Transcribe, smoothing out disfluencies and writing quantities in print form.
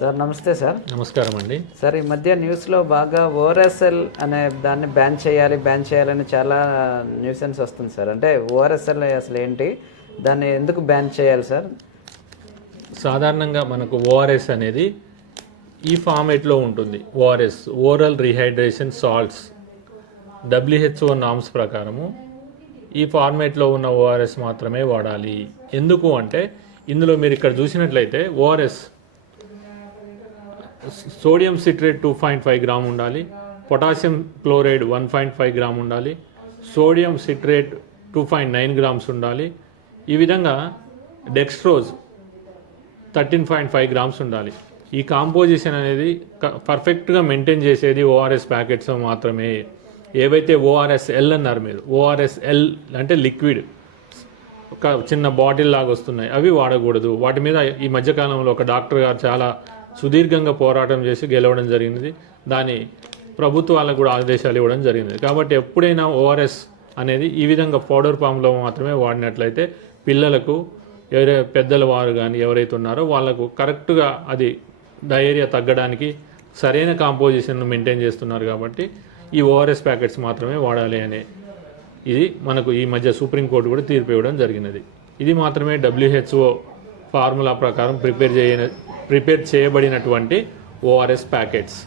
Sir నమస్తే sir. నమస్కారం అండి. సార్ ఈ మధ్య న్యూస్లో బాగా ఓఆర్ఎస్ఎల్ అనే దాన్ని బ్యాన్ చేయాలని చాలా న్యూసెన్స్ వస్తుంది సార్. అంటే ఓఆర్ఎస్ఎల్ అసలు ఏంటి, దాన్ని ఎందుకు బ్యాన్ చేయాలి సార్? సాధారణంగా మనకు ఓఆర్ఎస్ అనేది ఈ ఫార్మేట్లో ఉంటుంది. ORS oral rehydration salts WHO norms ప్రకారము ఈ ఫార్మేట్లో ఉన్న ఓఆర్ఎస్ మాత్రమే వాడాలి. ఎందుకు అంటే ఇందులో మీరు ఇక్కడ చూసినట్లయితే ఓఆర్ఎస్ సోడియం సిట్రేట్ 2.5 గ్రామ్ ఉండాలి, పొటాషియం క్లోరైడ్ 1.5 గ్రామ్ ఉండాలి, సోడియం సిట్రేట్ 2.9 గ్రామ్స్ ఉండాలి. ఈ విధంగా డెక్స్ట్రోజ్ 13.5 గ్రామ్స్ ఉండాలి. ఈ కాంపోజిషన్ అనేది పర్ఫెక్ట్గా మెయింటైన్ చేసేది ఓఆర్ఎస్ ప్యాకెట్స్ మాత్రమే. ఏవైతే ఓఆర్ఎస్ఎల్ అన్నారు మీరు, ఓఆర్ఎస్ఎల్ అంటే లిక్విడ్ ఒక చిన్న బాటిల్ లాగా వస్తున్నాయి, అవి వాడకూడదు. వాటి మీద ఈ మధ్యకాలంలో ఒక డాక్టర్ గారు చాలా సుదీర్ఘంగా పోరాటం చేసి గెలవడం జరిగింది. దాని ప్రభుత్వాలకు కూడా ఆదేశాలు ఇవ్వడం జరిగింది. కాబట్టి ఎప్పుడైనా ఓఆర్ఎస్ అనేది ఈ విధంగా పౌడర్ ఫామ్లో మాత్రమే వాడినట్లయితే పిల్లలకు పెద్దల వారు కానీ ఎవరైతే ఉన్నారో వాళ్ళకు కరెక్ట్గా అది డయేరియా తగ్గడానికి సరైన కాంపోజిషన్ను మెయింటైన్ చేస్తున్నారు. కాబట్టి ఈ ఓఆర్ఎస్ ప్యాకెట్స్ మాత్రమే వాడాలి అనే ఇది మనకు ఈ మధ్య సుప్రీంకోర్టు కూడా తీర్పు ఇవ్వడం జరిగినది. ఇది మాత్రమే WHO ఫార్ములా ప్రకారం ప్రిపేర్ చేయబడినటువంటి ఓఆర్ఎస్ ప్యాకెట్స్.